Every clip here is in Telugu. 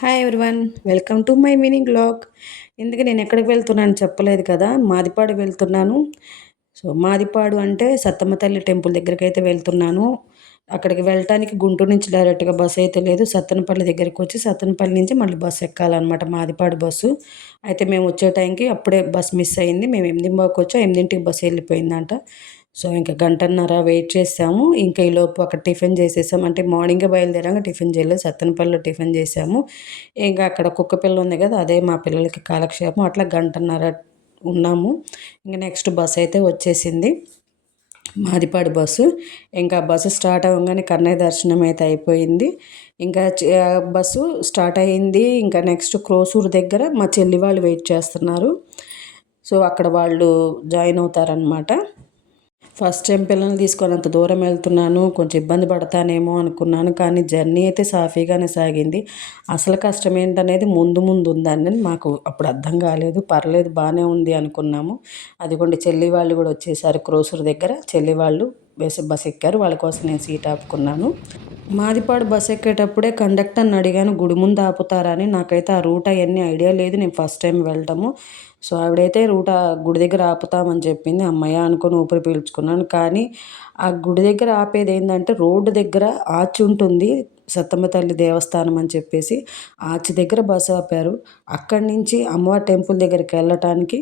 Hi everyone welcome to my mini blog ఎందుకు నేను ఎక్కడికి వెళ్తున్నాను చెప్పలేదు కదా. మాదిపాడు వెళ్తున్నాను. సో మాదిపాడు అంటే సత్తమ్మ తల్లి టెంపుల్ దగ్గరికి అయితే వెళ్తున్నాను. అక్కడికి వెళ్ళటానికి గుంటూరు నుంచి డైరెక్ట్గా బస్సు అయితే లేదు. సత్తనపల్లి దగ్గరికి వచ్చి సత్తనపల్లి నుంచి మళ్ళీ బస్సు ఎక్కాలన్నమాట మాదిపాడు బస్సు. అయితే మేము వచ్చే టైంకి అప్పుడే బస్ మిస్ అయింది. మేము ఎనిమిదింబాకి వచ్చా ఎనిమిదింటికి బస్సు వెళ్ళిపోయిందంట. సో ఇంకా గంటన్నర వెయిట్ చేసాము. ఇంకా ఈలోపు అక్కడ టిఫిన్ చేసేసాము అంటే మార్నింగే బయలుదేరాక టిఫిన్ చేయలేదు. సత్తనపల్లిలో టిఫిన్ చేసాము. ఇంకా అక్కడ కుక్క పిల్ల ఉంది కదా అదే మా పిల్లలకి కాలక్షేపం. అట్లా గంటన్నర ఉన్నాము. ఇంకా నెక్స్ట్ బస్ అయితే వచ్చేసింది. మాదిపాడు బస్సు. ఇంకా బస్సు స్టార్ట్ అవ్వగానే కన్నయ్య దర్శనం అయితే అయిపోయింది. ఇంకా బస్సు స్టార్ట్ అయింది. ఇంకా నెక్స్ట్ క్రోసూరు దగ్గర మా చెల్లి వాళ్ళు వెయిట్ చేస్తున్నారు. సో అక్కడ వాళ్ళు జాయిన్ అవుతారనమాట ఫస్ట్ టైం పిల్లల్ని తీసుకొని అంత దూరం వెళ్తున్నాను కొంచెం ఇబ్బంది పడతానేమో అనుకున్నాను కానీ జర్నీ అయితే సాఫీగానే సాగింది. అసలు కష్టం ఏంటనేది ముందు ముందు ఉందని మాకు అప్పుడు అర్థం కాలేదు పర్లేదు బాగానే ఉంది అనుకున్నాము. అదిగోండి చెల్లి వాళ్ళు కూడా వచ్చేసారు క్రోసూరు దగ్గర. చెల్లి వాళ్ళు బస్సు బస్ ఎక్కారు. వాళ్ళ కోసం నేను సీట్ ఆపుకున్నాను. మాదిపాడు బస్ ఎక్కేటప్పుడే కండక్టర్ని అడిగాను గుడి ముందు ఆపుతారా? అని. నాకైతే ఆ రూట్ అవన్నీ ఐడియా లేదు. నేను ఫస్ట్ టైం వెళ్ళటము సో ఆవిడైతే రూట గుడి దగ్గర ఆపుతామని చెప్పింది. అమ్మయ్య అనుకుని ఊపిరి పీల్చుకున్నాను. కానీ ఆ గుడి దగ్గర ఆపేది ఏంటంటే రోడ్డు దగ్గర ఆచి ఉంటుంది. సత్తమ్మ తల్లి దేవస్థానం అని చెప్పేసి ఆచి దగ్గర బస్సు ఆపారు. అక్కడి నుంచి అమ్మవారి టెంపుల్ దగ్గరికి వెళ్ళటానికి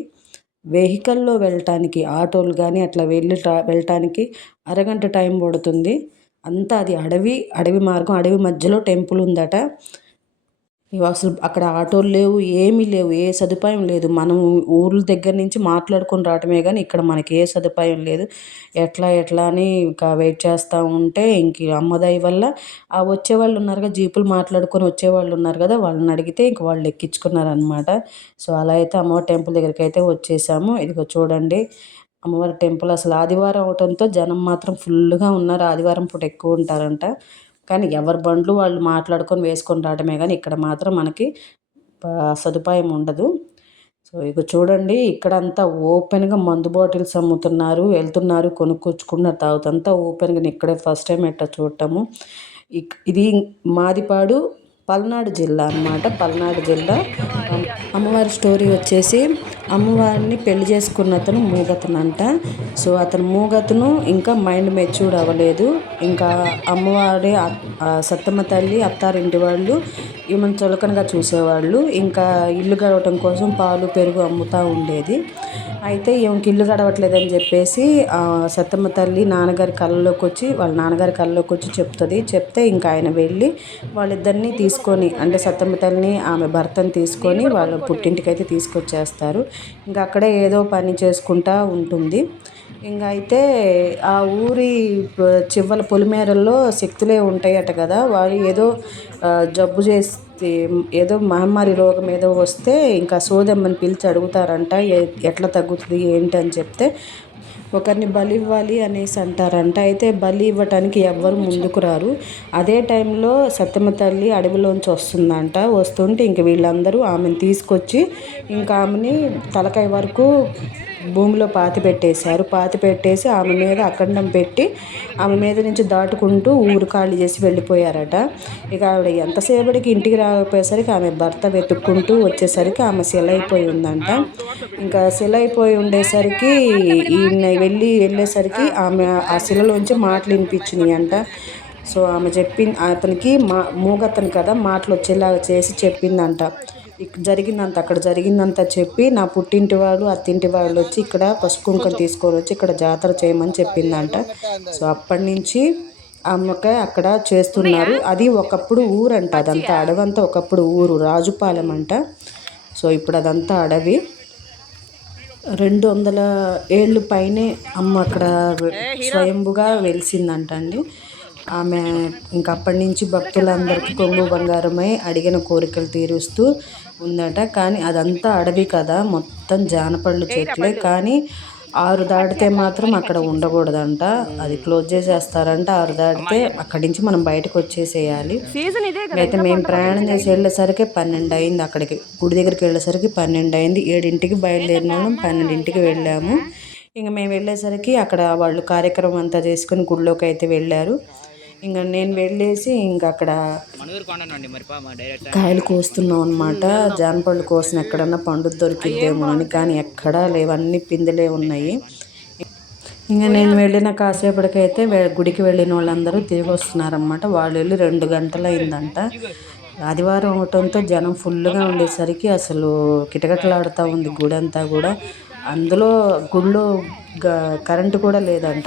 వెహికల్లో వెళ్ళటానికి ఆటోలు కానీ అట్లా వెళ్ళి వెళ్ళటానికి అరగంట టైం పడుతుంది. అంతా అది అడవి అడవి మార్గం అడవి మధ్యలో టెంపుల్ ఉందట. అసలు అక్కడ ఆటోలు లేవు ఏమీ లేవు ఏ సదుపాయం లేదు. మనం ఊర్ల దగ్గర నుంచి మాట్లాడుకొని రావటమే కానీ ఇక్కడ మనకి ఏ సదుపాయం లేదు. ఎట్లా ఎట్లా అని ఇంకా వెయిట్ చేస్తూ ఉంటే ఇంక అమ్మదాయి వల్ల ఆ వచ్చేవాళ్ళు ఉన్నారు కదా జీపులు మాట్లాడుకొని వచ్చేవాళ్ళు ఉన్నారు కదా వాళ్ళని అడిగితే ఇంక వాళ్ళు ఎక్కించుకున్నారనమాట సో అలా అయితే అమ్మవారి టెంపుల్ దగ్గరికి అయితే వచ్చేసాము. ఇదిగో చూడండి అమ్మవారి టెంపుల్ అసలు ఆదివారం అవటంతో జనం మాత్రం ఫుల్గా ఉన్నారు. ఆదివారం పూట ఎక్కువ ఉంటారంట. కానీ ఎవరి బండ్లు వాళ్ళు మాట్లాడుకొని వేసుకొని రావడమే కానీ ఇక్కడ మాత్రం మనకి సదుపాయం ఉండదు. సో ఇక చూడండి ఇక్కడంతా ఓపెన్గా మందు బాటిల్స్ అమ్ముతున్నారు వెళ్తున్నారు కొనుక్కొచ్చుకున్నారు తాగుతంతా ఓపెన్గా ఇక్కడే ఫస్ట్ టైం ఎట్టా చూడటము. ఇది మాదిపాడు పల్నాడు జిల్లా అనమాట పల్నాడు జిల్లా. అమ్మవారి స్టోరీ వచ్చేసి అమ్మవారిని పెళ్ళి చేసుకున్న అతను మూగతనంట. సో అతను మూగతను ఇంకా మైండ్ మెచ్యూర్డ్ అవ్వలేదు. ఇంకా అమ్మవారి సత్తమ్మ తల్లి అత్తారింటి వాళ్ళు ఈమెను చులకనగా చూసేవాళ్ళు. ఇంకా ఇల్లు గడవటం కోసం పాలు పెరుగు అమ్ముతూ ఉండేది. అయితే ఈమెకి ఇల్లు గడవట్లేదని చెప్పేసి సత్తమ్మ తల్లి నాన్నగారి కళ్ళలోకి వచ్చి వాళ్ళ నాన్నగారి కళ్ళలోకి వచ్చి చెప్తుంది. చెప్తే ఇంకా ఆయన వెళ్ళి వాళ్ళిద్దరిని తీసుకొని అంటే సత్తమ్మ తల్లిని ఆమె భర్తను తీసుకొని వాళ్ళ పుట్టింటికి అయితే తీసుకొచ్చేస్తారు. ఇంకా అక్కడే ఏదో పని చేసుకుంటా ఉంటుంది. ఇంకా అయితే ఆ ఊరి చివరి పొలిమేరల్లో శక్తులే ఉంటాయట కదా. వాళ్ళు ఏదో జబ్బు చేస్తే ఏదో మహమ్మారి రోగం ఏదో వస్తే ఇంకా సోదమ్మని పిలిచి అడుగుతారంట ఎట్లా తగ్గుతుంది ఏంటి అని చెప్తే ఒకరిని బలి ఇవ్వాలి అనేసి అంటారంట. అయితే బలి ఇవ్వటానికి ఎవ్వరు ముందుకు రారు. అదే టైంలో సత్యమ తల్లి అడవిలోంచి వస్తుందంట. వస్తుంటే ఇంక వీళ్ళందరూ ఆమెను తీసుకొచ్చి ఇంకా ఆమెని తలకాయ వరకు భూమిలో పాతి పెట్టేశారు. పాతి పెట్టేసి ఆమె మీద అఖండం పెట్టి ఆమె మీద నుంచి దాటుకుంటూ ఊరు ఖాళీ చేసి వెళ్ళిపోయారట. ఇక ఆవిడ ఎంతసేపటికి ఇంటికి రాకపోయేసరికి ఆమె భర్త వెతుక్కుంటూ వచ్చేసరికి ఆమె సెలైపోయి ఉందంట. ఇంకా సెలైపోయి ఉండేసరికి ఈయన వెళ్ళి వెళ్ళేసరికి ఆమె ఆ శిలలోంచి మాటలు వినిపించినాయి అంట. సో ఆమె చెప్పి అతనికి మా మూగతను కదా మాటలు వచ్చేలాగా చేసి చెప్పిందంట. జరిగిందంత అక్కడ జరిగిందంతా చెప్పి నా పుట్టింటి వాళ్ళు అత్తింటి వాళ్ళు వచ్చి ఇక్కడ పసుపు కుంకుమ తీసుకొని వచ్చి ఇక్కడ జాతర చేయమని చెప్పిందంట. సో అప్పటి నుంచి అమ్మకాయ అక్కడ చేస్తున్నారు. అది ఒకప్పుడు ఊరంట అదంతా అడవంతా ఒకప్పుడు ఊరు రాజుపాలెం అంట. సో ఇప్పుడు అదంతా అడవి. రెండు వందల ఏళ్ళు పైనే అమ్మ అక్కడ స్వయంభుగా వెలిసిందంట అండి ఆమె ఇంకా అప్పటి నుంచి భక్తులందరికీ కొంగు బంగారమై అడిగిన కోరికలు తీరుస్తూ ఉందట. కానీ అదంతా అడవి కదా మొత్తం జానపళ్ళు చెట్లే. కానీ ఆరు దాటితే మాత్రం అక్కడ ఉండకూడదంట. అది క్లోజ్ చేసేస్తారంట. ఆరు దాటితే అక్కడి నుంచి మనం బయటకు వచ్చేసేయాలి. అయితే మేము ప్రయాణం చేసి వెళ్ళేసరికి పన్నెండు అయింది అక్కడికి. గుడి దగ్గరికి వెళ్ళేసరికి పన్నెండు అయింది. ఏడింటికి బయలుదేరినాము. పన్నెండింటికి వెళ్ళాము. ఇంక మేము వెళ్ళేసరికి అక్కడ వాళ్ళు కార్యక్రమం అంతా చేసుకుని గుడిలోకి అయితే వెళ్ళారు. ఇంకా నేను వెళ్ళేసి ఇంకా అక్కడ కాయలు కోస్తున్నాం అనమాట జానపళ్ళు కోసిన ఎక్కడన్నా పండు దొరికిద్దేమో అని కానీ ఎక్కడా లేవు. అన్ని పిందెలే ఉన్నాయి. ఇంకా నేను వెళ్ళిన కాసేపటికైతే గుడికి వెళ్ళిన వాళ్ళందరూ తిరిగి వస్తున్నారన్నమాట. వాళ్ళు వెళ్ళి రెండు గంటలు అయిందంట ఆదివారం అవటంతో జనం ఫుల్గా ఉండేసరికి అసలు కిటకిటలాడుతూ ఉంది గుడి అంతా కూడా. అందులో గుడిలో గ- కరెంటు కూడా లేదంట.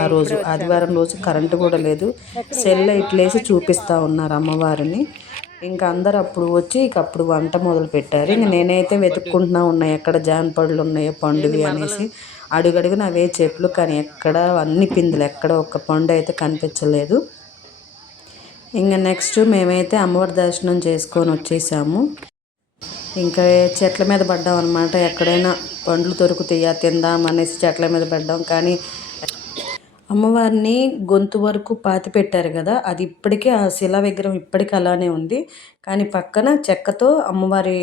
ఆ రోజు ఆదివారం రోజు కరెంటు కూడా లేదు. సెల్ లైట్లేసి చూపిస్తూ ఉన్నారు అమ్మవారిని. ఇంకా అందరు అప్పుడు వచ్చి ఇక అప్పుడు వంట మొదలు పెట్టారు. ఇంక నేనైతే వెతుక్కుంటున్నా ఉన్నాయి ఎక్కడ జానపళ్ళు ఉన్నాయో పండువి అనేసి. అడుగడుగున అవే చెట్లు కానీ ఎక్కడ అన్ని పిందులు ఎక్కడ ఒక్క పండు అయితే కనిపించలేదు. ఇంకా నెక్స్ట్ మేమైతే అమ్మవారి దర్శనం చేసుకొని వచ్చేసాము. ఇంకా చెట్ల మీద పడ్డాం అనమాట ఎక్కడైనా పండ్లు దొరుకుతాయా తిందాం అనేసి చెట్ల మీద పడ్డాం. కానీ అమ్మవారిని గొంతు వరకు పాతి పెట్టారు కదా అది ఇప్పటికీ ఆ శిలా విగ్రహం ఇప్పటికీ అలానే ఉంది. కానీ పక్కన చెక్కతో అమ్మవారి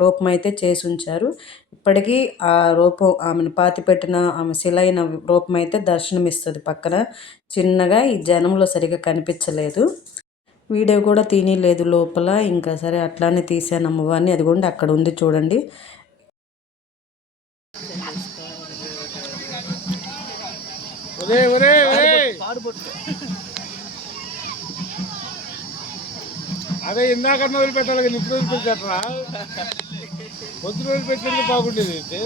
రూపం అయితే చేసి ఉంచారు. ఇప్పటికీ ఆ రూపం ఆమెను పాతి పెట్టిన ఆమె శిలైన రూపం అయితే దర్శనం ఇస్తుంది పక్కన. చిన్నగా ఈ జనంలో సరిగా కనిపించలేదు. వీడియో కూడా తీయలేదు లోపల. ఇంకా సరే అట్లానే తీసాను అమ్మవారిని అది కూడా అక్కడ ఉంది చూడండి. అదే ఇందాక వదిలిపెట్టాలి పెట్టాలి వదిలిపెట్టారా? పొద్దున వదిలిపెట్టింది బాగుండేది అయితే.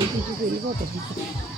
అయ్యో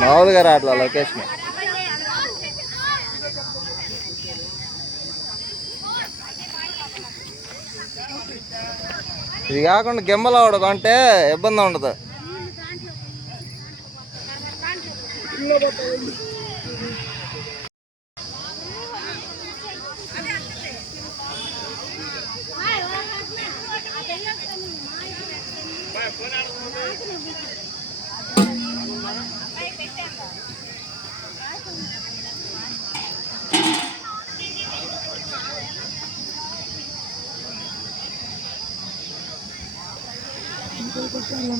మామూలుగా రావట్లా లొకేషన్. ఇది కాకుండా గెమ్మలు ఒకటి కొంటే ఇబ్బంది ఉండదు.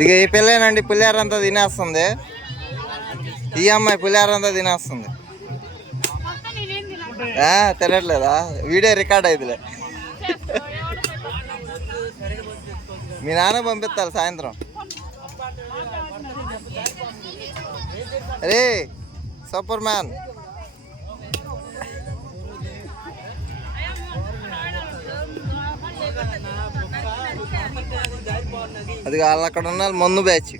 ఇక ఈ పిల్లేనండి పులిహారంతా తినేస్తుంది. ఈ అమ్మాయి పులిహారంతా తినేస్తుంది. తెలియట్లేదా తినట్లేదా వీడియో రికార్డ్ అయిదిలే. మీ నాన్న పంపిస్తారు సాయంత్రం. అరే సూపర్ మ్యాన్. అది వాళ్ళు అక్కడ ఉన్నారు మందు బ్యాచ్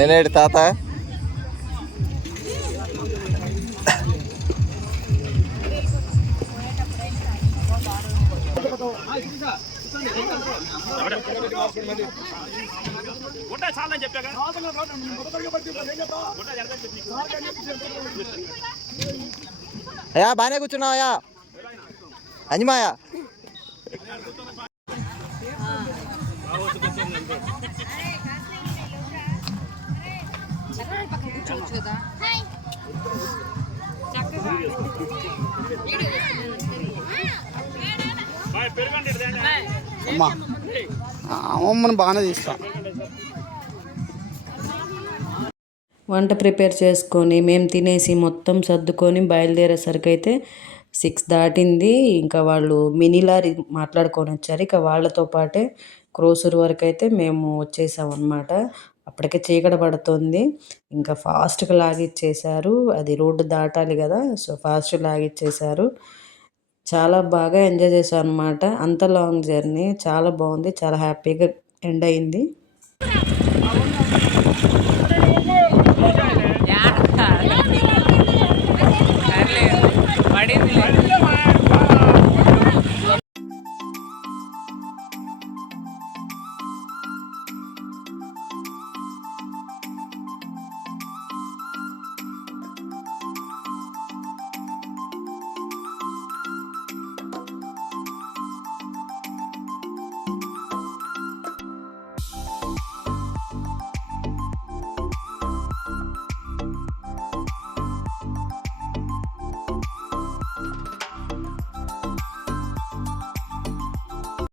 ఏనేటి తాత? అయ్యా బాగానే కూర్చున్నావయ్యా అంజమాయ అమ్మా. బాగానే తీస్తా. వంట ప్రిపేర్ చేసుకొని మేము తినేసి మొత్తం సర్దుకొని బయలుదేరేసరికి అయితే సిక్స్ దాటింది. ఇంకా వాళ్ళు మినీ లారీ మాట్లాడుకొని వచ్చారు. ఇక వాళ్ళతో పాటే క్రోసూరు వరకు అయితే మేము వచ్చేసామన్నమాట అప్పటికే చీకట పడుతుంది. ఇంకా ఫాస్ట్గా లాగిచ్చేసారు అది రోడ్డు దాటాలి కదా సో ఫాస్ట్ లాగిచ్చేసారు చాలా బాగా ఎంజాయ్ చేశాను అనమాట అంత లాంగ్ జర్నీ. చాలా బాగుంది. చాలా హ్యాపీగా ఎండ్ అయింది. పడింది